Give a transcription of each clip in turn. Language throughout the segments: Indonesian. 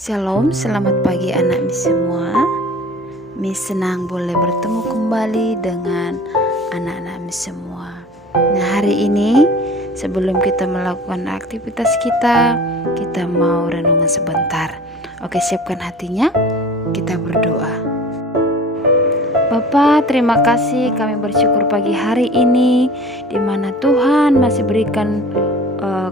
Shalom, selamat pagi anak Miss semua. Miss senang boleh bertemu kembali dengan anak-anak Miss semua. Nah, hari ini sebelum kita melakukan aktivitas kita mau renungan sebentar. Oke, siapkan hatinya, kita berdoa. Bapa, terima kasih, kami bersyukur pagi hari ini di mana Tuhan masih berikan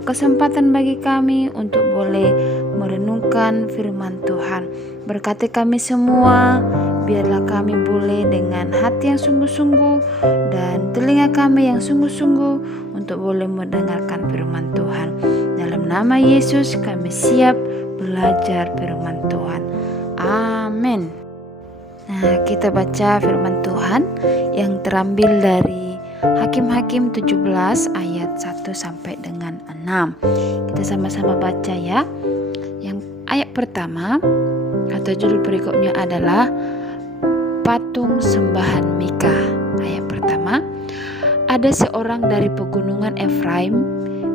kesempatan bagi kami untuk boleh merenungkan firman Tuhan. Berkati kami semua, biarlah kami boleh dengan hati yang sungguh-sungguh dan telinga kami yang sungguh-sungguh untuk boleh mendengarkan firman Tuhan. Dalam nama Yesus kami siap belajar firman Tuhan. Amin. Nah, kita baca firman Tuhan yang terambil dari Hakim-Hakim 17 ayat 1 sampai dengan 6. Kita sama-sama baca ya. Yang ayat pertama atau judul perikopnya adalah Patung Sembahan Mika. Ayat pertama, ada seorang dari pegunungan Efraim,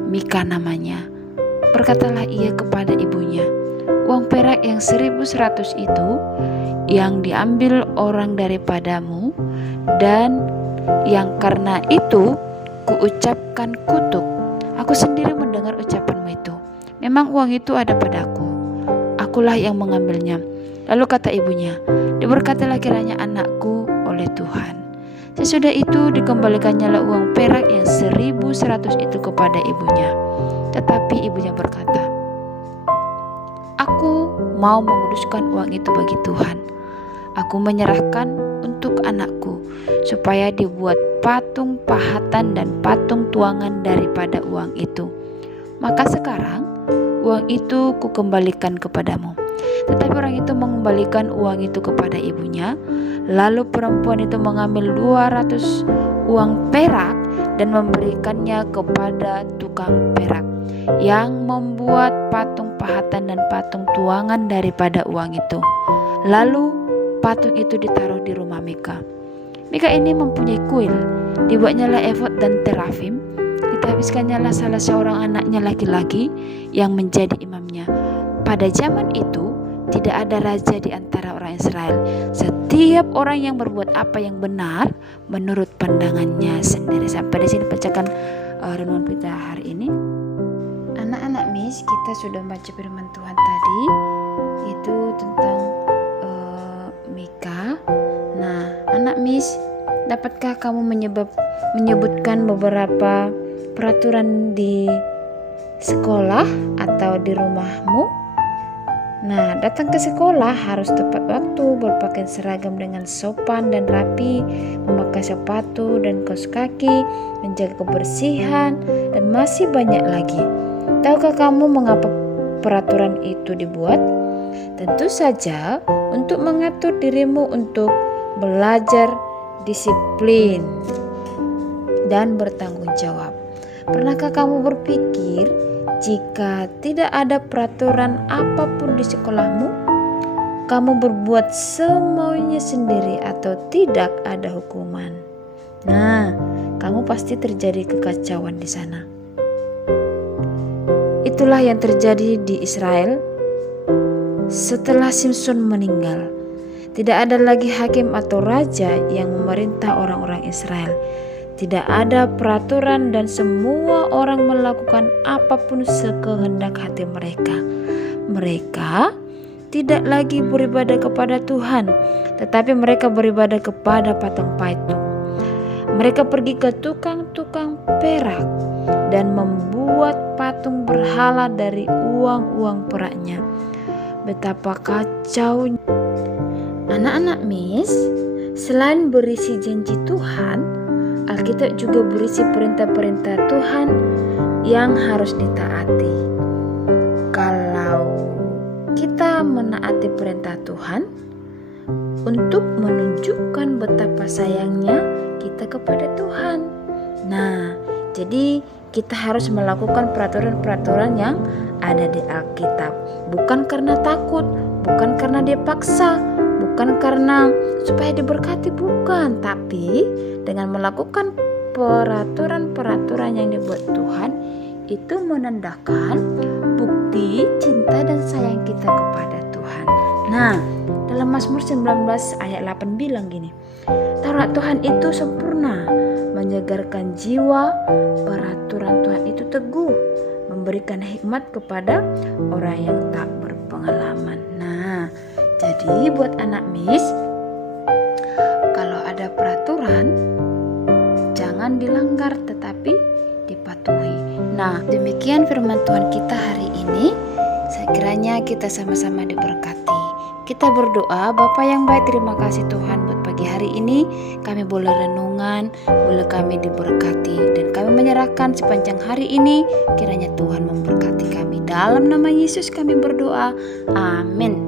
Mika namanya. Berkatalah ia kepada ibunya, uang perak yang 1.100 itu yang diambil orang daripadamu, dan yang karena itu kuucapkan kutuk. Aku sendiri mendengar ucapanmu itu. Memang uang itu ada padaku. Akulah yang mengambilnya. Lalu kata ibunya, diberkatilah kiranya anakku oleh Tuhan. Sesudah itu dikembalikannya uang perak yang 1.100 itu kepada ibunya. Tetapi ibunya berkata, aku mau menguduskan uang itu bagi Tuhan. Aku menyerahkan untuk anakku, supaya dibuat patung pahatan dan patung tuangan daripada uang itu. Maka sekarang uang itu kukembalikan kepadamu. Tetapi orang itu mengembalikan uang itu kepada ibunya. Lalu perempuan itu mengambil 200 uang perak dan memberikannya kepada tukang perak yang membuat patung pahatan dan patung tuangan daripada uang itu. Lalu patung itu ditaruh di rumah Mika. Mika ini mempunyai kuil, dibuatnyalah efod dan terafim, ditabiskannya salah seorang anaknya laki-laki yang menjadi imamnya. Pada zaman itu tidak ada raja di antara orang Israel. Setiap orang yang berbuat apa yang benar menurut pandangannya sendiri. Sampai di sini bacakan renungan kita hari ini. Anak-anak Miss, kita sudah baca firman Tuhan tadi, itu tentang Mika. Nah, anak Miss, dapatkah kamu menyebutkan beberapa peraturan di sekolah atau di rumahmu? Nah, datang ke sekolah harus tepat waktu, berpakaian seragam dengan sopan dan rapi, memakai sepatu dan kaos kaki, menjaga kebersihan, dan masih banyak lagi. Tahukah kamu mengapa peraturan itu dibuat? Tentu saja untuk mengatur dirimu untuk belajar disiplin dan bertanggung jawab. Pernahkah kamu berpikir jika tidak ada peraturan apapun di sekolahmu, kamu berbuat semaunya sendiri atau tidak ada hukuman? Nah, kamu pasti terjadi kekacauan di sana. Itulah yang terjadi di Israel setelah Simson meninggal. Tidak ada lagi hakim atau raja yang memerintah orang-orang Israel. Tidak ada peraturan dan semua orang melakukan apapun sekehendak hati mereka. Mereka tidak lagi beribadah kepada Tuhan, tetapi mereka beribadah kepada patung-patung. Mereka pergi ke tukang-tukang perak dan membuat patung berhala dari uang-uang peraknya. Betapa kacaunya. Anak-anak Miss, selain berisi janji Tuhan, Alkitab juga berisi perintah-perintah Tuhan yang harus ditaati. Kalau kita menaati perintah Tuhan untuk menunjukkan betapa sayangnya kita kepada Tuhan. Nah, jadi kita harus melakukan peraturan-peraturan yang ada di Alkitab. Bukan karena takut, bukan karena dia paksa, bukan karena supaya diberkati, bukan. Tapi dengan melakukan peraturan-peraturan yang dibuat Tuhan, itu menandakan bukti cinta dan sayang kita kepada Nah, dalam Mazmur 19 ayat 8 bilang gini, Taurat Tuhan itu sempurna, menyegarkan jiwa, peraturan Tuhan itu teguh, memberikan hikmat kepada orang yang tak berpengalaman. Nah, jadi buat anak Miss, kalau ada peraturan, jangan dilanggar tetapi dipatuhi. Nah, demikian firman Tuhan kita hari ini. Sekiranya kita sama-sama diberkati. Kita berdoa, Bapa yang baik, terima kasih Tuhan buat pagi hari ini. Kami boleh renungan, boleh kami diberkati, dan kami menyerahkan sepanjang hari ini. Kiranya Tuhan memberkati kami. Dalam nama Yesus kami berdoa. Amin.